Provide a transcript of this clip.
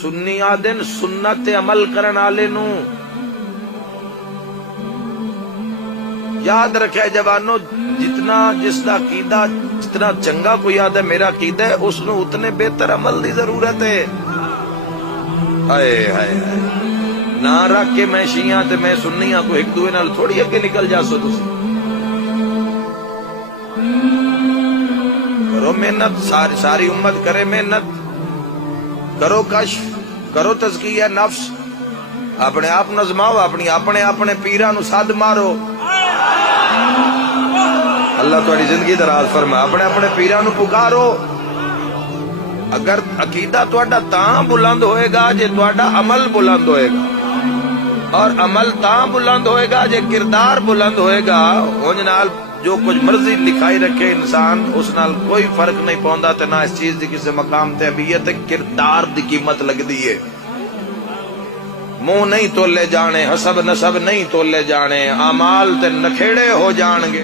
سنی آدن سنت عمل کرن والے نو یاد رکھے جوانو، جتنا جس کا عقیدہ جتنا چنگا کوئی آدھا میرا عقیدہ ہے، اس نو اتنے بہتر عمل دی ضرورت ہے۔ ہائے ہائے ہائے، نہ رکھ کے میں شیعہ تے میں سنی ہاں، کوئی ایک دوے نال تھوڑی اگے نکل جا سو۔ تسی کرو محنت، ساری امت کرے محنت، کرو کشف، کرو تزکیہ نفس، اپنے آپ نظماؤ، اپنے پیراں نو سد مارو۔ اللہ تہاڈی زندگی دراز فرما، اپنے پیراں نو پکارو۔ اگر عقیدہ تہاڈا تاں بلند ہوئے گا جے تہاڈا عمل بلند ہوئے گا، اور عمل تاں بلند ہوئے گا جے کردار بلند ہوئے گا۔ اونج نال جو کچھ مرضی لکھائی رکھے انسان، اس نال کوئی فرق نہیں پوندا، تے نہ اس چیز دی کسی مقام تے اہمیت ہے۔ کردار دی قیمت لگدی ہے۔ منہ نہیں تولے جانے، حسب نسب نہیں تولے جانے، اعمال تے نکھیڑے ہو جان گے۔